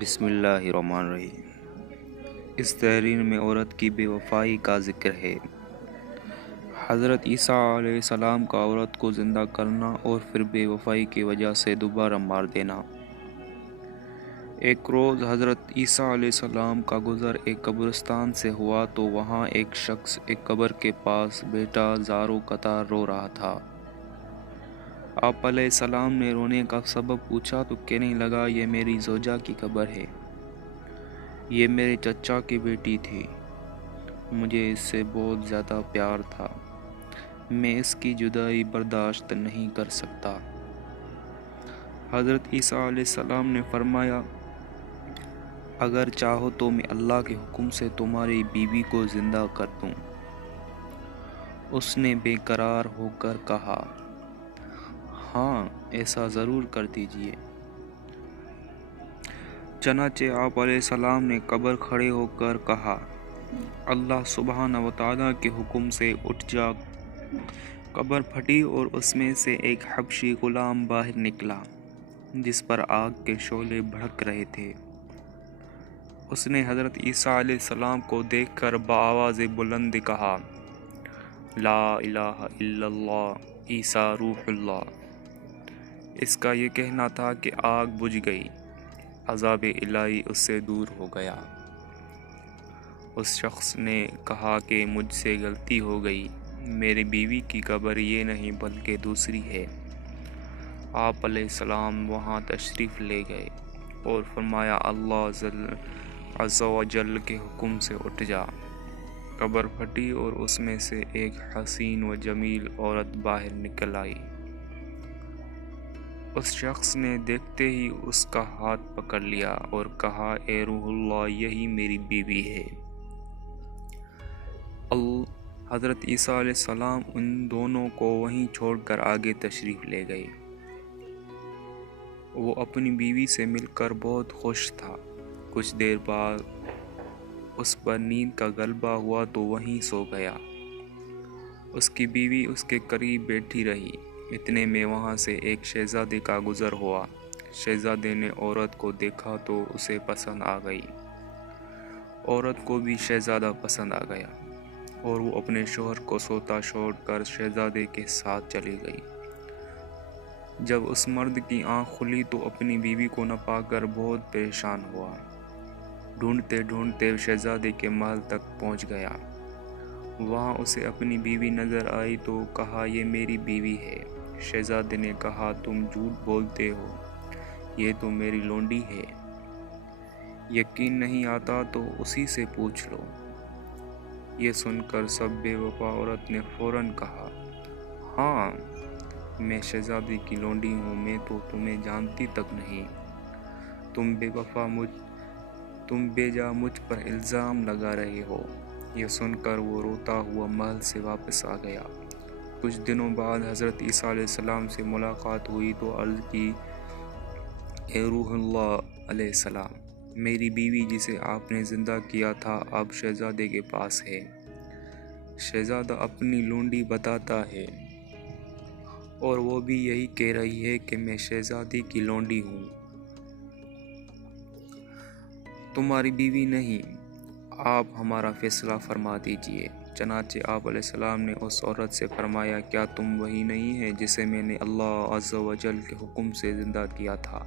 بسم اللہ الرحمن الرحیم۔ اس تحریر میں عورت کی بے وفائی کا ذکر ہے۔ حضرت عیسیٰ علیہ السلام کا عورت کو زندہ کرنا اور پھر بے وفائی کی وجہ سے دوبارہ مار دینا۔ ایک روز حضرت عیسیٰ علیہ السلام کا گزر ایک قبرستان سے ہوا تو وہاں ایک شخص ایک قبر کے پاس بیٹھا زاروں قطار رو رہا تھا۔ آپ علیہ السلام نے رونے کا سبب پوچھا تو کہنے لگا، یہ میری زوجہ کی قبر ہے، یہ میرے چچا کی بیٹی تھی، مجھے اس سے بہت زیادہ پیار تھا، میں اس کی جدائی برداشت نہیں کر سکتا۔ حضرت عیسیٰ علیہ السلام نے فرمایا، اگر چاہو تو میں اللہ کے حکم سے تمہاری بیوی کو زندہ کر دوں۔ اس نے بے قرار ہو کر کہا، ہاں ایسا ضرور کر دیجئے۔ چنانچہ آپ علیہ السلام نے قبر کھڑے ہو کر کہا، اللہ سبحانہ و تعالیٰ کے حکم سے اٹھ جا۔ قبر پھٹی اور اس میں سے ایک حبشی غلام باہر نکلا جس پر آگ کے شعلے بھڑک رہے تھے۔ اس نے حضرت عیسیٰ علیہ السلام کو دیکھ کر بآواز بلند کہا، لا الہ الا اللہ عیسیٰ روح اللہ۔ اس کا یہ کہنا تھا کہ آگ بجھ گئی، عذاب الہی اس سے دور ہو گیا۔ اس شخص نے کہا کہ مجھ سے غلطی ہو گئی، میری بیوی کی قبر یہ نہیں بلکہ دوسری ہے۔ آپ علیہ السلام وہاں تشریف لے گئے اور فرمایا، اللہ عز و جل کے حکم سے اٹھ جا۔ قبر پھٹی اور اس میں سے ایک حسین و جمیل عورت باہر نکل آئی۔ اس شخص نے دیکھتے ہی اس کا ہاتھ پکڑ لیا اور کہا، اے روح اللہ، یہی میری بیوی ہے۔ حضرت عیسیٰ علیہ السلام ان دونوں کو وہیں چھوڑ کر آگے تشریف لے گئے۔ وہ اپنی بیوی سے مل کر بہت خوش تھا۔ کچھ دیر بعد اس پر نیند کا غلبہ ہوا تو وہیں سو گیا۔ اس کی بیوی اس کے قریب بیٹھی رہی۔ اتنے میں وہاں سے ایک شہزادے کا گزر ہوا۔ شہزادے نے عورت کو دیکھا تو اسے پسند آ گئی۔ عورت کو بھی شہزادہ پسند آ گیا اور وہ اپنے شوہر کو سوتا چھوڑ کر شہزادے کے ساتھ چلی گئی۔ جب اس مرد کی آنکھ کھلی تو اپنی بیوی کو نہ پا کر بہت پریشان ہوا۔ ڈھونڈتے ڈھونڈتے شہزادے کے محل تک پہنچ گیا۔ وہاں اسے اپنی بیوی نظر آئی تو کہا، یہ میری بیوی ہے۔ شہزادے نے کہا، تم جھوٹ بولتے ہو، یہ تو میری لونڈی ہے۔ یقین نہیں آتا تو اسی سے پوچھ لو۔ یہ سن کر سب بے وفا عورت نے فوراً کہا، ہاں میں شہزادے کی لونڈی ہوں، میں تو تمہیں جانتی تک نہیں، تم بے وفا تم بے جا مجھ پر الزام لگا رہے ہو۔ یہ سن کر وہ روتا ہوا محل سے واپس آ گیا۔ کچھ دنوں بعد حضرت عیسیٰ علیہ السلام سے ملاقات ہوئی تو عرض کی، اے روح اللہ علیہ السلام، میری بیوی جسے آپ نے زندہ کیا تھا اب شہزادے کے پاس ہے۔ شہزادہ اپنی لونڈی بتاتا ہے اور وہ بھی یہی کہہ رہی ہے کہ میں شہزادی کی لونڈی ہوں، تمہاری بیوی نہیں، آپ ہمارا فیصلہ فرما دیجئے۔ چنانچہ آپ علیہ السلام نے اس عورت سے فرمایا، کیا تم وہی نہیں ہے جسے میں نے اللہ عز و جل کے حکم سے زندہ کیا تھا؟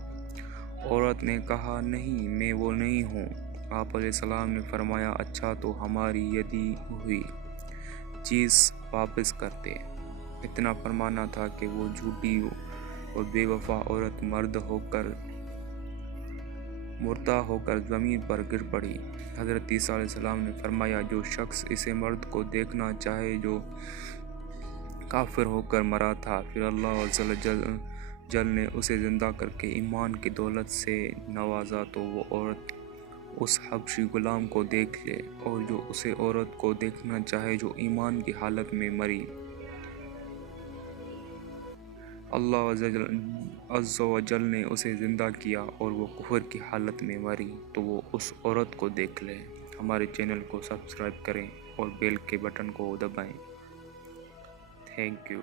عورت نے کہا، نہیں میں وہ نہیں ہوں۔ آپ علیہ السلام نے فرمایا، اچھا تو ہماری یہ دی ہوئی چیز واپس کر دے۔ اتنا فرمانا تھا کہ وہ جھوٹی اور بے وفا عورت مردہ ہو کر زمین پر گر پڑی۔ حضرت عیسیٰ علیہ السلام نے فرمایا، جو شخص اسے مرد کو دیکھنا چاہے جو کافر ہو کر مرا تھا، پھر اللہ عز و جل نے اسے زندہ کر کے ایمان کی دولت سے نوازا تو وہ عورت اس حبشی غلام کو دیکھ لے، اور جو اسے عورت کو دیکھنا چاہے جو ایمان کی حالت میں مری، اللہ عز و جل نے اسے زندہ کیا اور وہ کفر کی حالت میں مری تو وہ اس عورت کو دیکھ لے۔ ہمارے چینل کو سبسکرائب کریں اور بیل کے بٹن کو دبائیں۔ Thank you.